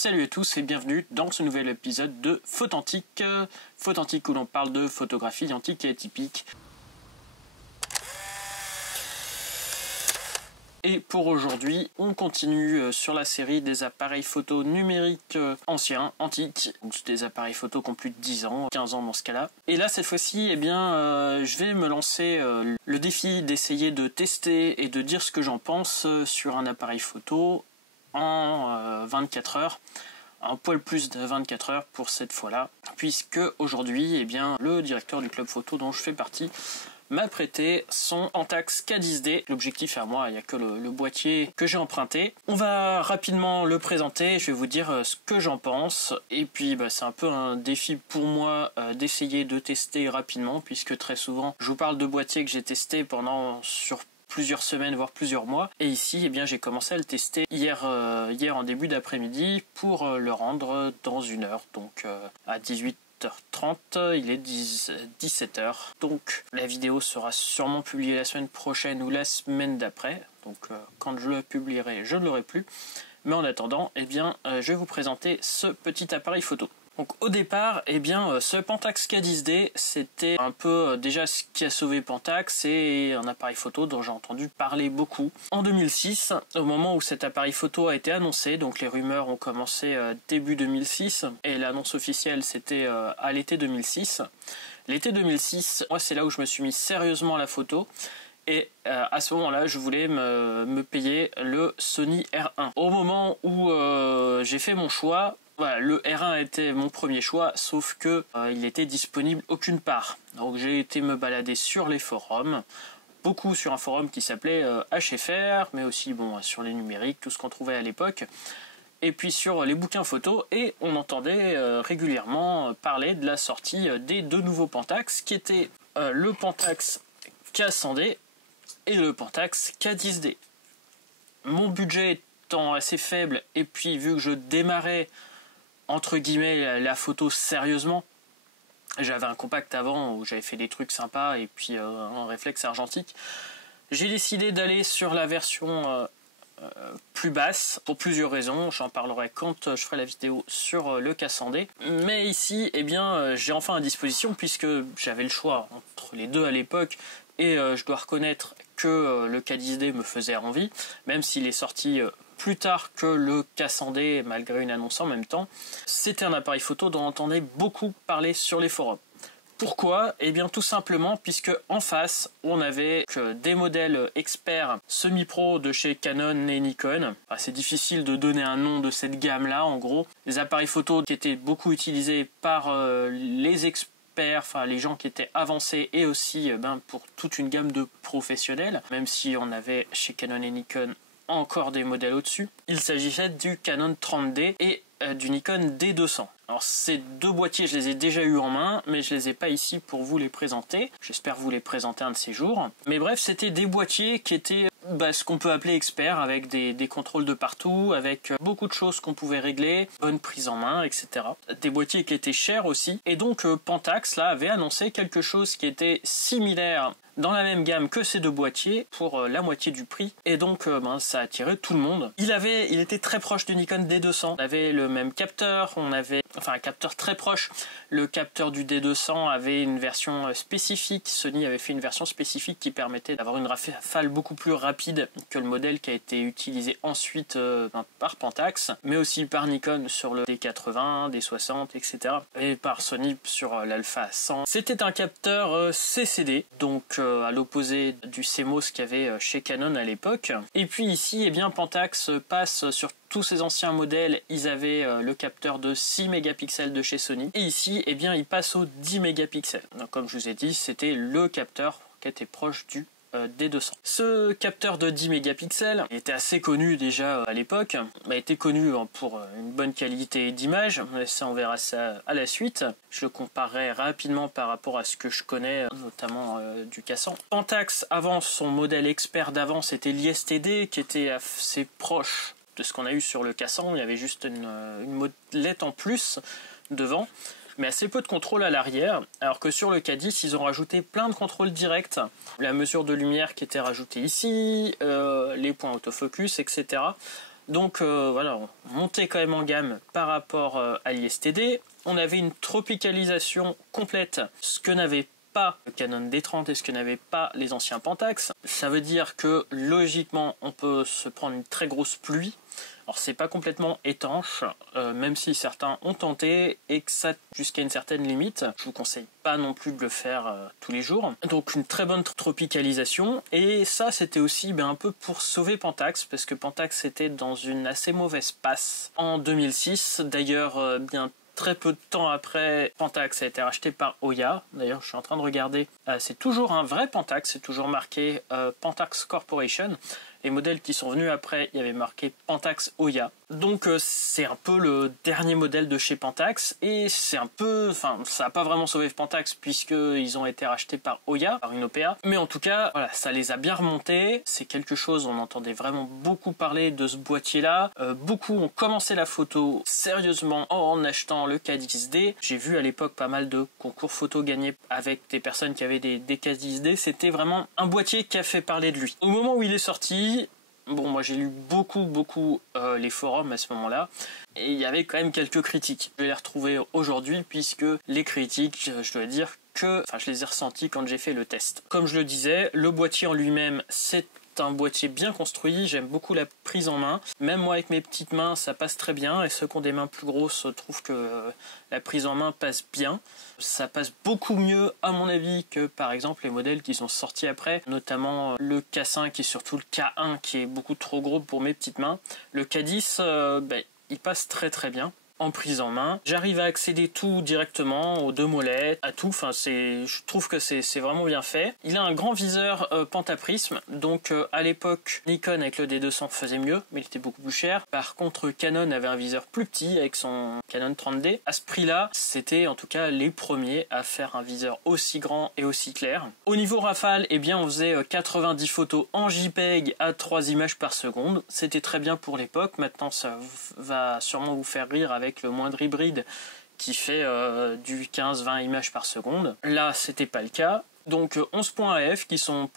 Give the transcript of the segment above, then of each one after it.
Salut à tous et bienvenue dans ce nouvel épisode de Photantique. Photantique où l'on parle de photographie antique et atypique. Et pour aujourd'hui, on continue sur la série des appareils photo numériques anciens, antiques, donc des appareils photo qui ont plus de 10 ans, 15 ans dans ce cas-là. Et là, cette fois-ci, je vais me lancer le défi d'essayer de tester et de dire ce que j'en pense sur un appareil photo en 24 heures. Un poil plus de 24 heures pour cette fois-là, puisque aujourd'hui, le directeur du club photo dont je fais partie m'a prêté son Pentax K10D. L'objectif à moi, il n'y a que le boîtier que j'ai emprunté. On va rapidement le présenter, je vais vous dire ce que j'en pense. Et puis c'est un peu un défi pour moi d'essayer de tester rapidement, puisque très souvent je vous parle de boîtiers que j'ai testé sur plusieurs semaines, voire plusieurs mois. Et ici, j'ai commencé à le tester hier en début d'après-midi pour le rendre dans une heure, donc à 18h30, il est 17h. Donc la vidéo sera sûrement publiée la semaine prochaine ou la semaine d'après. Donc quand je le publierai, je ne l'aurai plus. Mais en attendant, je vais vous présenter ce petit appareil photo. Donc au départ, ce Pentax K10D, c'était un peu déjà ce qui a sauvé Pentax, c'est un appareil photo dont j'ai entendu parler beaucoup. En 2006, au moment où cet appareil photo a été annoncé, donc les rumeurs ont commencé début 2006, et l'annonce officielle c'était à l'été 2006. L'été 2006, moi c'est là où je me suis mis sérieusement à la photo. Et à ce moment-là, je voulais me payer le Sony R1. Au moment où j'ai fait mon choix, voilà, le R1 était mon premier choix, sauf que il était disponible aucune part. Donc j'ai été me balader sur les forums, beaucoup sur un forum qui s'appelait HFR, mais aussi sur les numériques, tout ce qu'on trouvait à l'époque. Et puis sur les bouquins photos, et on entendait régulièrement parler de la sortie des deux nouveaux Pentax, qui étaient le Pentax K100D et le Pentax K10D. Mon budget étant assez faible, et puis vu que je démarrais entre guillemets la photo sérieusement, j'avais un compact avant où j'avais fait des trucs sympas et puis un réflexe argentique, j'ai décidé d'aller sur la version plus basse pour plusieurs raisons. J'en parlerai quand je ferai la vidéo sur le K100D. Mais ici, j'ai enfin à disposition, puisque j'avais le choix entre les deux à l'époque, et je dois reconnaître que le K10D me faisait envie, même s'il est sorti plus tard que le K100D, malgré une annonce en même temps. C'était un appareil photo dont on entendait beaucoup parler sur les forums. Pourquoi ? Tout simplement puisque en face, on avait des modèles experts semi-pro de chez Canon et Nikon. C'est difficile de donner un nom de cette gamme-là, en gros. Des appareils photo qui étaient beaucoup utilisés par les experts, les gens qui étaient avancés, et aussi pour toute une gamme de professionnels, même si on avait chez Canon et Nikon encore des modèles au-dessus. Il s'agissait du Canon 30D et du Nikon D200. Alors ces deux boîtiers, je les ai déjà eu en main, mais je les ai pas ici pour vous les présenter. J'espère vous les présenter un de ces jours. Mais bref, c'était des boîtiers qui étaient ce qu'on peut appeler experts, avec des contrôles de partout, avec beaucoup de choses qu'on pouvait régler, bonne prise en main, etc. Des boîtiers qui étaient chers aussi. Et donc Pentax là avait annoncé quelque chose qui était similaire dans la même gamme que ces deux boîtiers pour la moitié du prix, et donc ça a attiré tout le monde. Il était très proche du Nikon D200, on avait le même capteur, un capteur très proche. Le capteur du D200 avait une version spécifique, Sony avait fait une version spécifique qui permettait d'avoir une rafale beaucoup plus rapide que le modèle qui a été utilisé ensuite par Pentax, mais aussi par Nikon sur le D80, D60, etc. et par Sony sur l'Alpha 100. C'était un capteur CCD, donc à l'opposé du CMOS qu'il y avait chez Canon à l'époque. Et puis ici, Pentax passe sur tous ces anciens modèles, ils avaient le capteur de 6 mégapixels de chez Sony. Et ici, il passe aux 10 mégapixels. Donc comme je vous ai dit, c'était le capteur qui était proche du D200. Ce capteur de 10 mégapixels était assez connu déjà à l'époque, a été connu pour une bonne qualité d'image, ça on verra ça à la suite. Je le comparerai rapidement par rapport à ce que je connais, notamment du K100. Pentax, avant, son modèle expert d'avant, c'était l'ISTD, qui était assez proche de ce qu'on a eu sur le K100. Il y avait juste une modelette en plus devant, mais assez peu de contrôle à l'arrière, alors que sur le K10, ils ont rajouté plein de contrôles directs. La mesure de lumière qui était rajoutée ici, les points autofocus, etc. Donc voilà, on montait quand même en gamme par rapport à l'ISTD. On avait une tropicalisation complète, ce que n'avait pas le Canon D30 et ce que n'avaient pas les anciens Pentax. Ça veut dire que logiquement on peut se prendre une très grosse pluie. Alors c'est pas complètement étanche, même si certains ont tenté et que ça jusqu'à une certaine limite. Je vous conseille pas non plus de le faire tous les jours. Donc une très bonne tropicalisation, et ça c'était aussi un peu pour sauver Pentax, parce que Pentax était dans une assez mauvaise passe en 2006. D'ailleurs bien très peu de temps après, Pentax a été racheté par Oya. D'ailleurs, je suis en train de regarder. C'est toujours un vrai Pentax, c'est toujours marqué Pentax Corporation. Les modèles qui sont venus après, il y avait marqué Pentax Oya. Donc c'est un peu le dernier modèle de chez Pentax, et c'est un peu, enfin ça n'a pas vraiment sauvé Pentax puisqu'ils ont été rachetés par Oya, par une OPA, mais en tout cas voilà, ça les a bien remontés. C'est quelque chose, on entendait vraiment beaucoup parler de ce boîtier là, beaucoup ont commencé la photo sérieusement en achetant le K10D. J'ai vu à l'époque pas mal de concours photo gagnés avec des personnes qui avaient des K10D. C'était vraiment un boîtier qui a fait parler de lui. Au moment où il est sorti, bon, moi j'ai lu beaucoup les forums à ce moment-là, et il y avait quand même quelques critiques. Je vais les retrouver aujourd'hui puisque les critiques, je dois dire que, enfin, je les ai ressenties quand j'ai fait le test. Comme je le disais, le boîtier en lui-même, c'est un boîtier bien construit, j'aime beaucoup la prise en main. Même moi avec mes petites mains, ça passe très bien, et ceux qui ont des mains plus grosses trouvent que la prise en main passe bien. Ça passe beaucoup mieux à mon avis que par exemple les modèles qui sont sortis après, notamment le K5 et surtout le K1 qui est beaucoup trop gros pour mes petites mains. Le K10, il passe très bien en prise en main. J'arrive à accéder tout directement aux deux molettes, à tout. Enfin, je trouve que c'est vraiment bien fait. Il a un grand viseur pentaprisme, donc à l'époque Nikon avec le D200 faisait mieux, mais il était beaucoup plus cher. Par contre, Canon avait un viseur plus petit avec son Canon 30D. À ce prix-là, c'était en tout cas les premiers à faire un viseur aussi grand et aussi clair. Au niveau rafale, eh bien, on faisait 90 photos en JPEG à 3 images par seconde. C'était très bien pour l'époque. Maintenant, ça va sûrement vous faire rire avec le moindre hybride qui fait du 15-20 images par seconde. Là, c'était pas le cas. Donc 11 points AF qui sont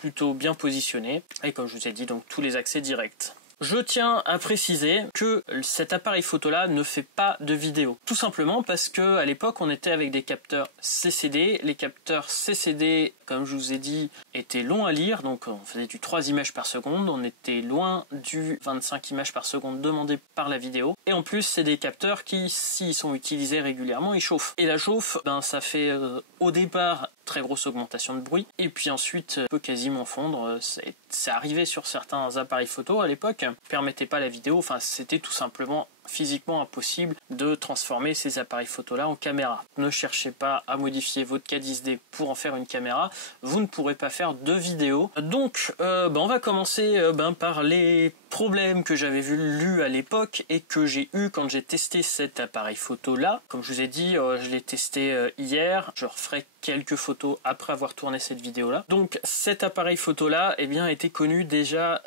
plutôt bien positionnés. Et comme je vous ai dit, donc tous les accès directs. Je tiens à préciser que cet appareil photo là ne fait pas de vidéo. Tout simplement parce que à l'époque on était avec des capteurs CCD. Les capteurs CCD, comme je vous ai dit, étaient longs à lire, donc on faisait du 3 images par seconde. On était loin du 25 images par seconde demandé par la vidéo. Et en plus c'est des capteurs qui, s'ils sont utilisés régulièrement, ils chauffent. Et la chauffe, ça fait au départ très grosse augmentation de bruit, et puis ensuite peut quasiment fondre. C'est arrivé sur certains appareils photo à l'époque, permettait pas la vidéo, enfin c'était tout simplement physiquement impossible de transformer ces appareils photo là en caméra. Ne cherchez pas à modifier votre K10D pour en faire une caméra, vous ne pourrez pas faire de vidéo. Donc on va commencer par les problèmes que j'avais lus à l'époque et que j'ai eu quand j'ai testé cet appareil photo là. Comme je vous ai dit, je l'ai testé hier, je referai quelques photos après avoir tourné cette vidéo là. Donc cet appareil photo là était connu déjà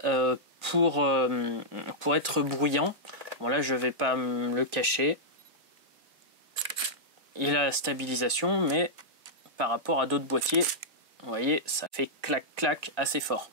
pour être bruyant. Bon là je vais pas me le cacher. Il a la stabilisation, mais par rapport à d'autres boîtiers, vous voyez, ça fait clac clac assez fort.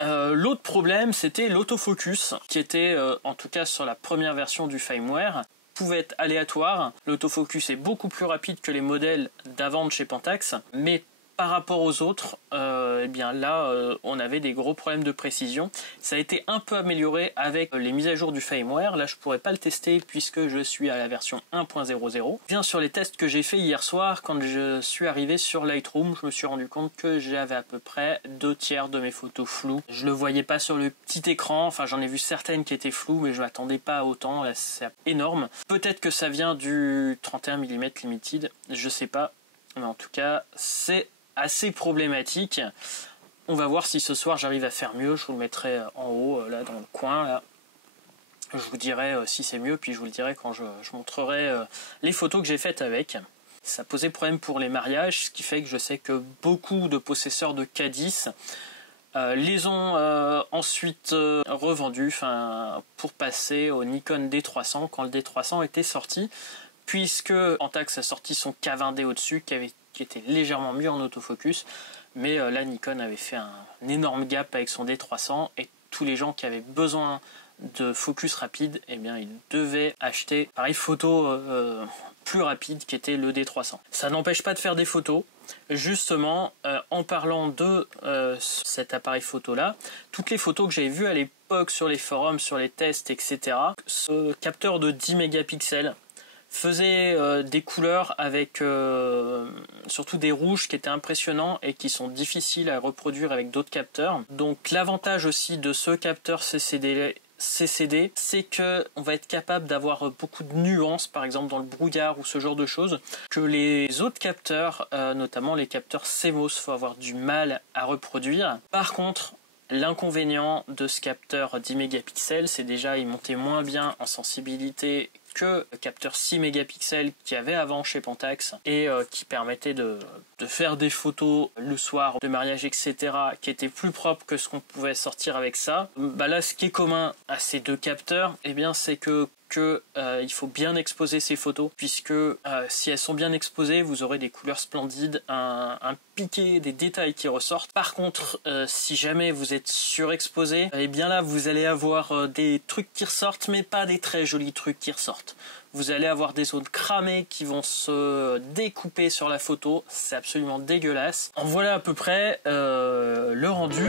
L'autre problème, c'était l'autofocus, qui était, en tout cas sur la première version du firmware, pouvait être aléatoire. L'autofocus est beaucoup plus rapide que les modèles d'avant de chez Pentax, mais par rapport aux autres, on avait des gros problèmes de précision. Ça a été un peu amélioré avec les mises à jour du firmware. Là, je pourrais pas le tester puisque je suis à la version 1.00. Bien sur les tests que j'ai fait hier soir, quand je suis arrivé sur Lightroom, je me suis rendu compte que j'avais à peu près 2/3 de mes photos floues. Je le voyais pas sur le petit écran. Enfin, j'en ai vu certaines qui étaient floues, mais je m'attendais pas à autant. Là, c'est énorme. Peut-être que ça vient du 31 mm limited, je sais pas. Mais en tout cas, c'est assez problématique. On va voir si ce soir j'arrive à faire mieux. Je vous le mettrai en haut, là dans le coin. Là. Je vous dirai si c'est mieux, puis je vous le dirai quand je montrerai les photos que j'ai faites avec. Ça posait problème pour les mariages, ce qui fait que je sais que beaucoup de possesseurs de K10 les ont ensuite revendus pour passer au Nikon D300 quand le D300 était sorti, puisque Pentax a sorti son K20D au-dessus qui était légèrement mieux en autofocus, mais la Nikon avait fait un énorme gap avec son D300 et tous les gens qui avaient besoin de focus rapide, eh bien ils devaient acheter un appareil photo plus rapide qui était le D300. Ça n'empêche pas de faire des photos. Justement, en parlant de cet appareil photo là, toutes les photos que j'avais vues à l'époque sur les forums, sur les tests, etc., ce capteur de 10 mégapixels faisait des couleurs avec surtout des rouges qui étaient impressionnants et qui sont difficiles à reproduire avec d'autres capteurs. Donc l'avantage aussi de ce capteur CCD, c'est que on va être capable d'avoir beaucoup de nuances, par exemple dans le brouillard ou ce genre de choses, que les autres capteurs, notamment les capteurs CMOS, faut avoir du mal à reproduire. Par contre, l'inconvénient de ce capteur 10 mégapixels, c'est déjà il montait moins bien en sensibilité que le capteur 6 mégapixels qu'il y avait avant chez Pentax et qui permettait de faire des photos le soir de mariage, etc., qui étaient plus propres que ce qu'on pouvait sortir avec ça. Là, ce qui est commun à ces deux capteurs, eh bien, c'est que il faut bien exposer ces photos, puisque si elles sont bien exposées, vous aurez des couleurs splendides, un piqué, des détails qui ressortent. Par contre, si jamais vous êtes surexposé, eh bien là vous allez avoir des trucs qui ressortent, mais pas des très jolis trucs qui ressortent. Vous allez avoir des zones cramées qui vont se découper sur la photo, c'est absolument dégueulasse. En voilà à peu près le rendu.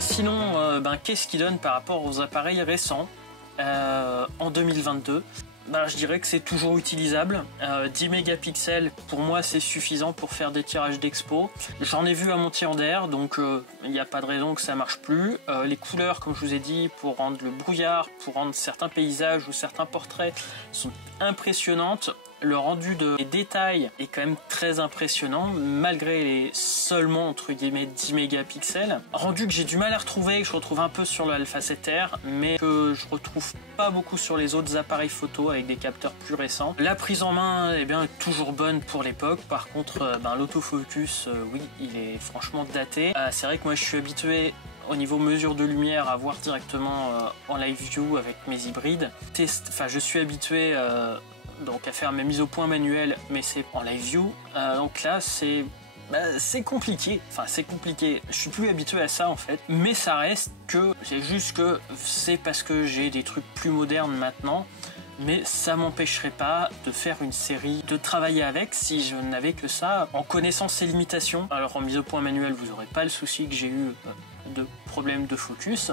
Sinon, qu'est-ce qui donne par rapport aux appareils récents en 2022 ? Je dirais que c'est toujours utilisable. 10 mégapixels, pour moi, c'est suffisant pour faire des tirages d'expo. J'en ai vu à Montyander, donc il n'y a pas de raison que ça marche plus. Les couleurs, comme je vous ai dit, pour rendre le brouillard, pour rendre certains paysages ou certains portraits, sont impressionnantes. Le rendu des détails est quand même très impressionnant, malgré les seulement entre guillemets 10 mégapixels. Rendu que j'ai du mal à retrouver, que je retrouve un peu sur le Alpha 7R, mais que je retrouve pas beaucoup sur les autres appareils photo avec des capteurs plus récents. La prise en main est toujours bonne pour l'époque. Par contre, l'autofocus, oui, il est franchement daté. C'est vrai que moi je suis habitué au niveau mesure de lumière à voir directement en live view avec mes hybrides. Je suis habitué donc à faire mes mises au point manuelles, mais c'est en live view. Donc là, c'est compliqué. C'est compliqué. Je suis plus habitué à ça en fait. Mais ça reste que c'est juste que c'est parce que j'ai des trucs plus modernes maintenant. Mais ça m'empêcherait pas de faire une série, de travailler avec si je n'avais que ça, en connaissant ses limitations. Alors en mise au point manuelle, vous n'aurez pas le souci que j'ai eu de problèmes de focus,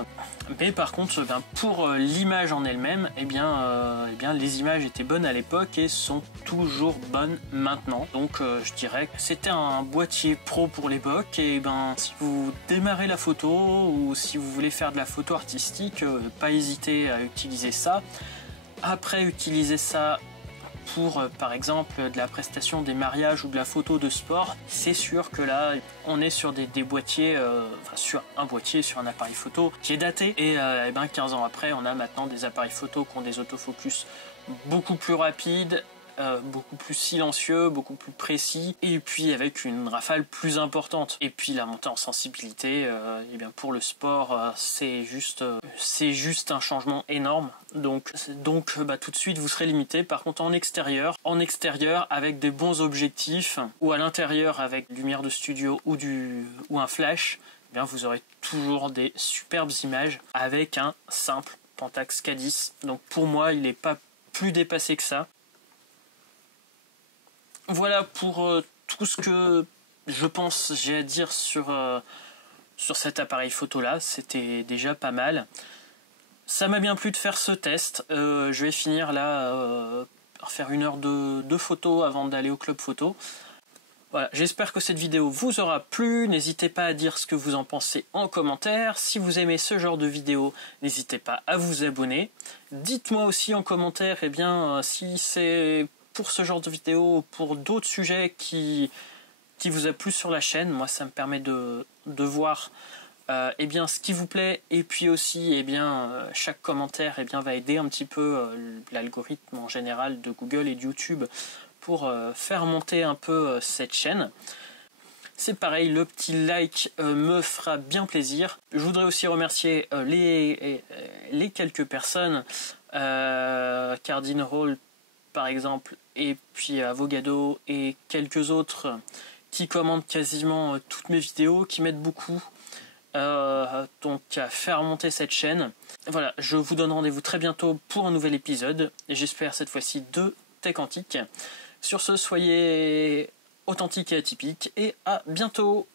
mais par contre pour l'image en elle-même, les images étaient bonnes à l'époque et sont toujours bonnes maintenant. Donc je dirais que c'était un boîtier pro pour l'époque. Et si vous démarrez la photo ou si vous voulez faire de la photo artistique, pas hésiter à utiliser ça. Après, utiliser ça pour par exemple de la prestation des mariages ou de la photo de sport, c'est sûr que là on est sur des boîtiers, sur un boîtier, sur un appareil photo qui est daté et 15 ans après on a maintenant des appareils photo qui ont des autofocus beaucoup plus rapides, beaucoup plus silencieux, beaucoup plus précis, et puis avec une rafale plus importante. Et puis la montée en sensibilité, eh bien pour le sport, c'est juste un changement énorme. Donc tout de suite vous serez limité. Par contre en extérieur avec des bons objectifs, ou à l'intérieur avec lumière de studio ou un flash, eh bien vous aurez toujours des superbes images avec un simple Pentax K10. Donc pour moi il n'est pas plus dépassé que ça. Voilà pour tout ce que je pense j'ai à dire sur cet appareil photo là. C'était déjà pas mal. Ça m'a bien plu de faire ce test. Je vais finir là par faire 1 heure de photos avant d'aller au club photo. Voilà, j'espère que cette vidéo vous aura plu. N'hésitez pas à dire ce que vous en pensez en commentaire. Si vous aimez ce genre de vidéo, n'hésitez pas à vous abonner. Dites-moi aussi en commentaire si c'est pour ce genre de vidéo ou pour d'autres sujets qui vous a plu sur la chaîne. Moi, ça me permet de voir ce qui vous plaît, et puis aussi chaque commentaire va aider un petit peu l'algorithme en général de Google et de YouTube pour faire monter un peu cette chaîne. C'est pareil, le petit like me fera bien plaisir. Je voudrais aussi remercier les quelques personnes, Cardin Hall par exemple, et puis Avogado et quelques autres qui commentent quasiment toutes mes vidéos, qui m'aident beaucoup donc à faire monter cette chaîne. Voilà, je vous donne rendez-vous très bientôt pour un nouvel épisode, et j'espère cette fois-ci de Tech Antique. Sur ce, soyez authentiques et atypiques, et à bientôt.